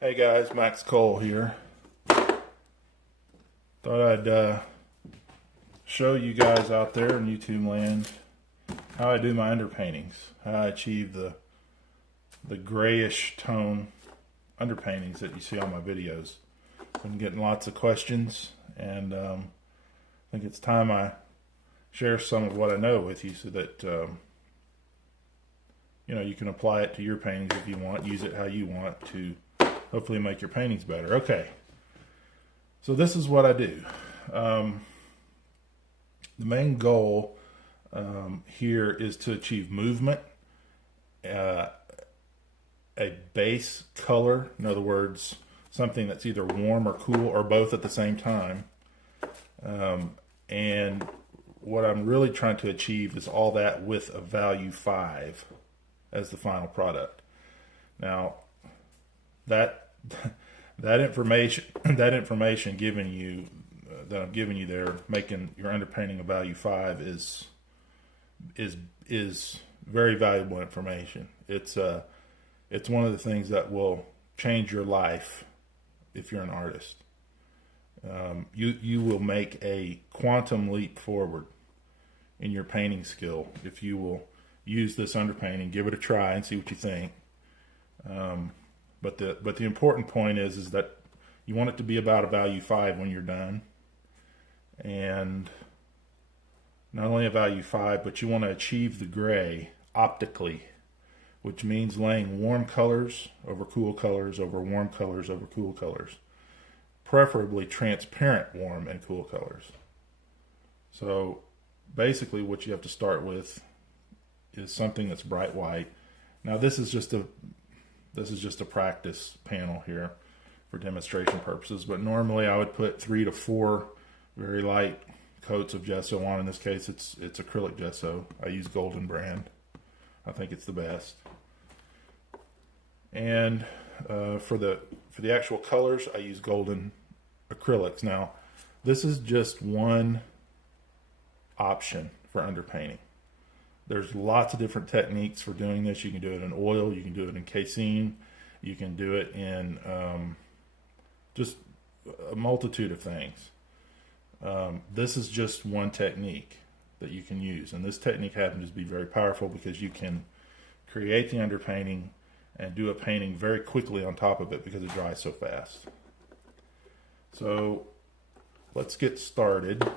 Hey guys, Max Cole here. Thought I'd show you guys out there in YouTube land how I do my underpaintings, how I achieve the grayish tone underpaintings that you see on my videos. I'm getting lots of questions, and I think it's time I share some of what I know with you so that you can apply it to your paintings if you want, use it how you want to hopefully make your paintings better. Okay, so this is what I do. The main goal here is to achieve movement, a base color, in other words, something that's either warm or cool or both at the same time. And what I'm really trying to achieve is all that with a value 5 as the final product. Now, that information given you that I'm giving you there, making your underpainting a value 5 is very valuable information. It's one of the things that will change your life if you're an artist. You will make a quantum leap forward in your painting skill if you will use this underpainting, give it a try, and see what you think. But the important point is that you want it to be about a value 5 when you're done, and not only a value 5, but you want to achieve the gray optically, which means laying warm colors over cool colors over warm colors over cool colors, preferably transparent warm and cool colors. So basically what you have to start with is something that's bright white. Now this is just a practice panel here for demonstration purposes, but normally I would put 3 to 4 very light coats of gesso on. In this case it's acrylic gesso. I use Golden brand. I think it's the best. And for the actual colors, I use Golden acrylics. Now this is just one option for underpainting. There's lots of different techniques for doing this. You can do it in oil, you can do it in casein, you can do it in just a multitude of things. This is just one technique that you can use, and this technique happens to be very powerful because you can create the underpainting and do a painting very quickly on top of it because it dries so fast. So let's get started.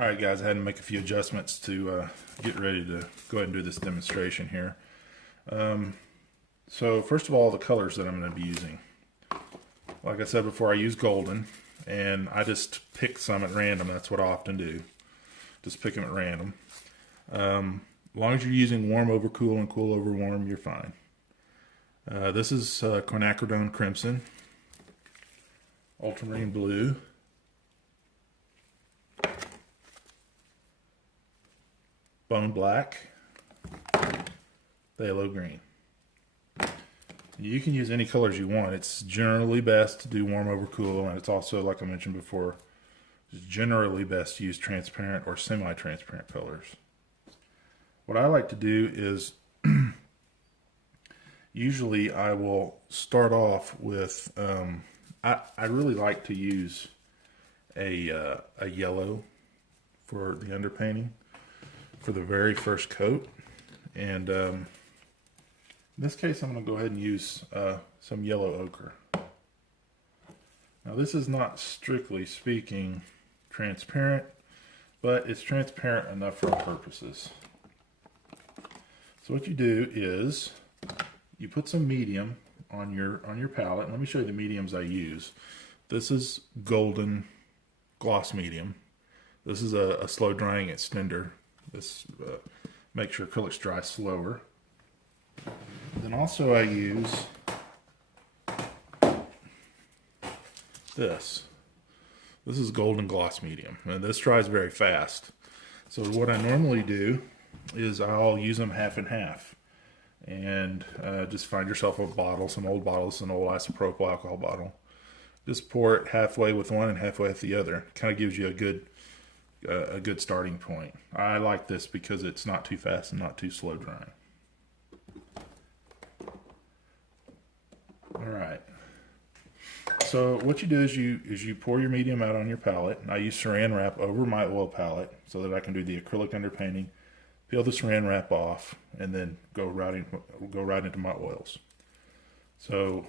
Alright guys, I had to make a few adjustments to get ready to go ahead and do this demonstration here. So first of all, the colors that I'm going to be using. Like I said before, I use Golden, and I just pick some at random. That's what I often do. Just pick them at random. As long as you're using warm over cool and cool over warm, you're fine. This is quinacridone crimson, ultramarine blue, bone black, phthalo green. You can use any colors you want. It's generally best to do warm over cool, and it's also, like I mentioned before, it's generally best to use transparent or semi-transparent colors. What I like to do is usually I will start off with I really like to use a yellow for the underpainting for the very first coat, and in this case I'm going to go ahead and use some yellow ochre. Now this is not, strictly speaking, transparent, but it's transparent enough for our purposes. So what you do is you put some medium on your palette. Let me show you the mediums I use. This is Golden gloss medium. This is a slow drying extender. This makes your acrylics dry slower. Then also I use this. This is Golden gloss medium, and this dries very fast. So what I normally do is I'll use them half and half, and just find yourself a bottle, some old bottles, an old isopropyl alcohol bottle. Just pour it halfway with one and halfway with the other. Kind of gives you a good starting point. I like this because it's not too fast and not too slow drying. All so what you do is you pour your medium out on your pallet. And I use saran wrap over my oil palette so that I can do the acrylic underpainting, peel the saran wrap off, and then go right into my oils. So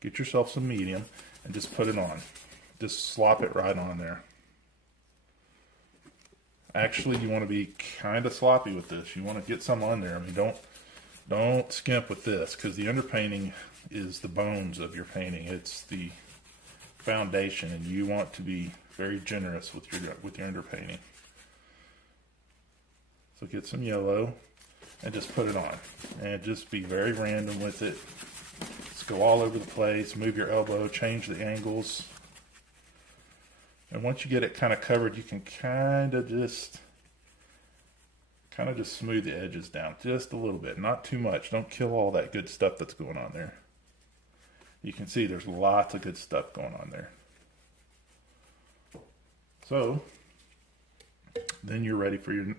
get yourself some medium and just put it on. Just slop it right on there. Actually, you want to be kind of sloppy with this. You want to get some on there. I mean, don't skimp with this, because the underpainting is the bones of your painting. It's the foundation, and you want to be very generous with your underpainting. So get some yellow and just put it on, and just be very random with it. Just go all over the place. Move your elbow, change the angles. And once you get it kind of covered, you can kind of just smooth the edges down just a little bit, not too much. Don't kill all that good stuff that's going on there. You can see there's lots of good stuff going on there. So then you're ready to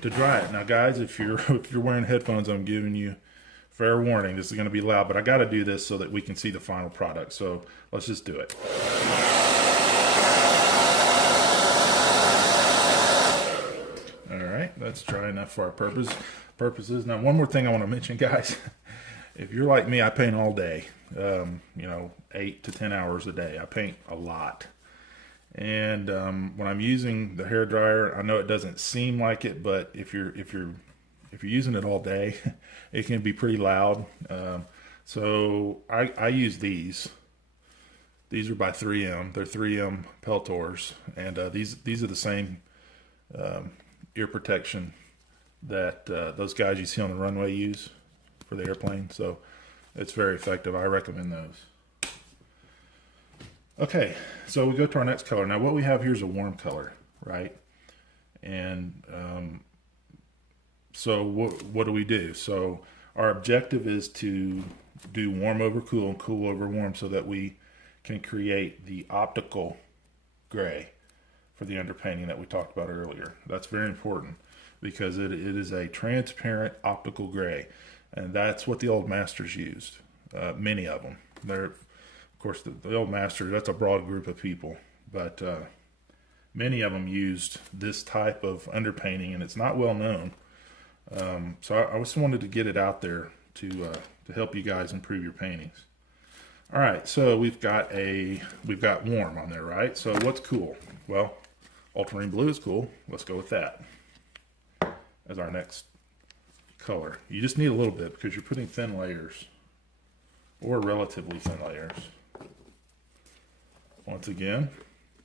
dry it. Now, guys, if you're wearing headphones, I'm giving you fair warning. This is going to be loud, but I got to do this so that we can see the final product. So let's just do it. All right, that's dry enough for our purposes. Now, one more thing I want to mention, guys. If you're like me, I paint all day. 8 to 10 hours a day. I paint a lot. And when I'm using the hair dryer, I know it doesn't seem like it, but if you're using it all day, it can be pretty loud. So I use these. These are by 3M. They're 3M Peltors, and these are the same ear protection that those guys you see on the runway use for the airplane. So it's very effective. I recommend those. Okay, so we go to our next color. Now what we have here is a warm color, right? And so what do we do? So our objective is to do warm over cool and cool over warm so that we can create the optical gray for the underpainting that we talked about earlier. That's very important because it is a transparent optical gray, and that's what the old masters used. Many of them. Of course, the old masters, that's a broad group of people, but many of them used this type of underpainting, and it's not well known. So I just wanted to get it out there to help you guys improve your paintings. All right, so we've got warm on there, right? So what's cool? Well, ultramarine blue is cool. Let's go with that as our next color. You just need a little bit because you're putting thin layers, or relatively thin layers. Once again,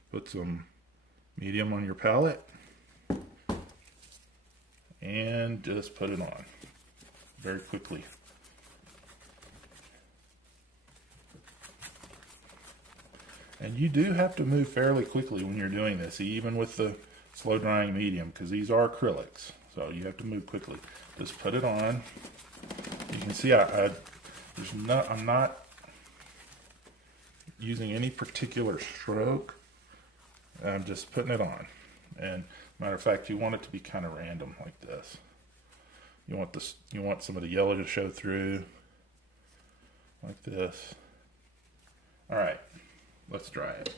put some medium on your palette and just put it on very quickly. And you do have to move fairly quickly when you're doing this, even with the slow drying medium, because these are acrylics. So you have to move quickly. Just put it on. You can see I'm not using any particular stroke. I'm just putting it on. And matter of fact, you want it to be kind of random like this. You want some of the yellow to show through like this. All right, let's dry it.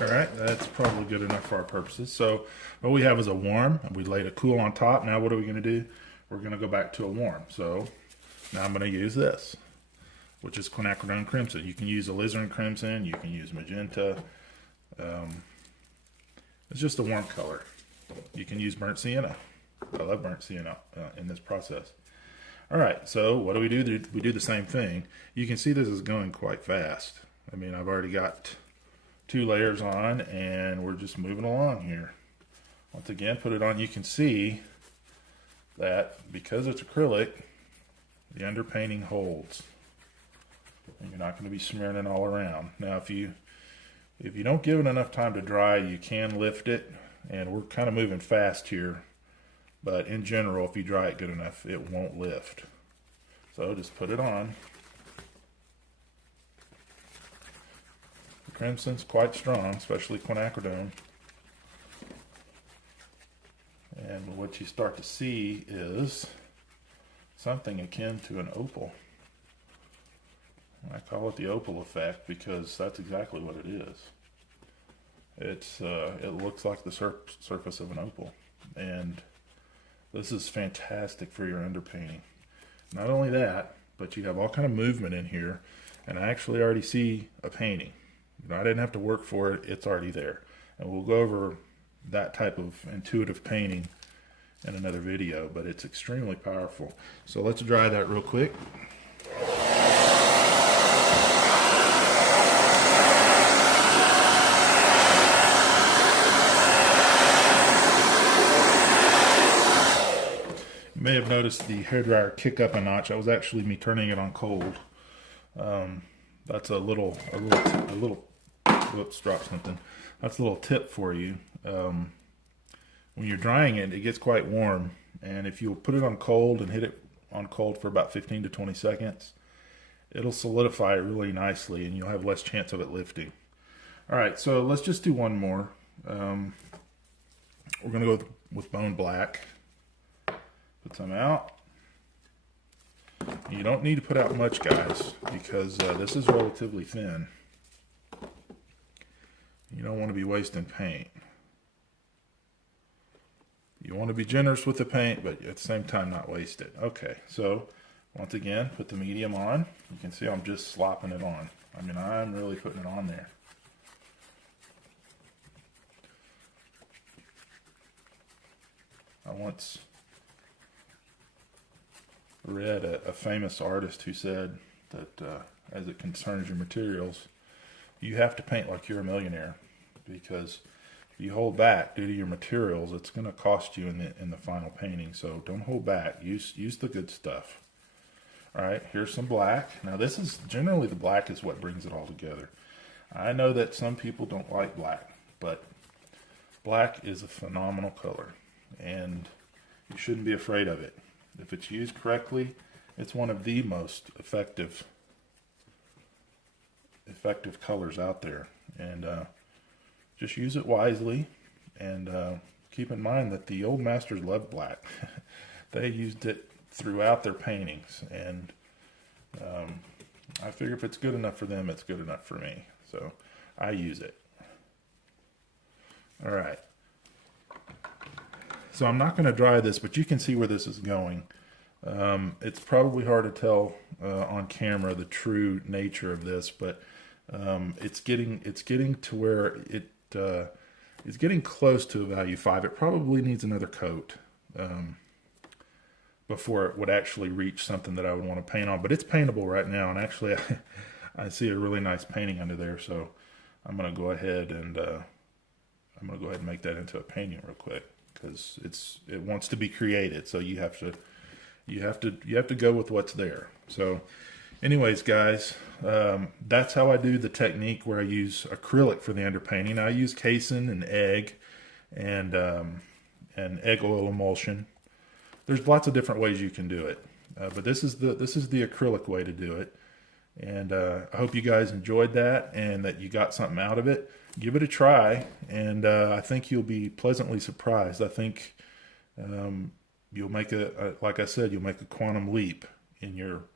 All right, that's probably good enough for our purposes. So what we have is a warm, and we laid a cool on top. Now what are we going to do? We're going to go back to a warm. So now I'm going to use this, which is quinacridone crimson. You can use alizarin crimson. You can use magenta. It's just a warm color. You can use burnt sienna. I love burnt sienna in this process. All right, so what do? We do the same thing. You can see this is going quite fast. I mean, I've already got 2 layers on, and we're just moving along here. Once again, put it on. You can see that because it's acrylic, the underpainting holds. And you're not going to be smearing it all around. Now, if you don't give it enough time to dry, you can lift it, and we're kind of moving fast here. But in general, if you dry it good enough, it won't lift. So just put it on. The crimson's quite strong, especially quinacridone. And what you start to see is something akin to an opal. I call it the opal effect because that's exactly what it is. It looks like the surface of an opal, and this is fantastic for your underpainting. Not only that, but you have all kind of movement in here, and I actually already see a painting. I didn't have to work for it, it's already there. And we'll go over that type of intuitive painting in another video, but it's extremely powerful. So let's dry that real quick. You may have noticed the hairdryer kick up a notch. That was actually me turning it on cold. That's a little, whoops, dropped something. That's a little tip for you. When you're drying it, it gets quite warm. And if you put it on cold and hit it on cold for about 15 to 20 seconds, it'll solidify really nicely and you'll have less chance of it lifting. All right, so let's just do one more. We're gonna go with bone black. Put some out. You don't need to put out much, guys, because this is relatively thin. You don't want to be wasting paint. You want to be generous with the paint, but at the same time not waste it. Okay, so once again, put the medium on. You can see I'm just slopping it on. I mean, I'm really putting it on there. I once read a famous artist who said that as it concerns your materials, you have to paint like you're a millionaire, because if you hold back due to your materials, it's going to cost you in the final painting. So don't hold back. Use the good stuff. All right, here's some black. Now this is generally, the black is what brings it all together. I know that some people don't like black, but black is a phenomenal color, and you shouldn't be afraid of it. If it's used correctly, it's one of the most effective colors out there. And just use it wisely, and keep in mind that the old masters loved black. They used it throughout their paintings, and I figure if it's good enough for them, it's good enough for me. So I use it. All right. So I'm not going to dry this, but you can see where this is going. It's probably hard to tell on camera the true nature of this, but it's getting to where it's getting close to a value 5. It probably needs another coat before it would actually reach something that I would want to paint on. But it's paintable right now, and actually I see a really nice painting under there. So I'm going to go ahead and make that into a painting real quick, because it wants to be created. So you have to go with what's there. So anyways, guys, that's how I do the technique where I use acrylic for the underpainting. I use casein and egg and egg oil emulsion. There's lots of different ways you can do it, but this is the acrylic way to do it. And I hope you guys enjoyed that and that you got something out of it. Give it a try, and I think you'll be pleasantly surprised. I think you'll make like I said, you'll make a quantum leap in your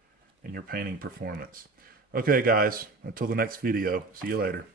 painting performance. Okay, guys, until the next video, see you later.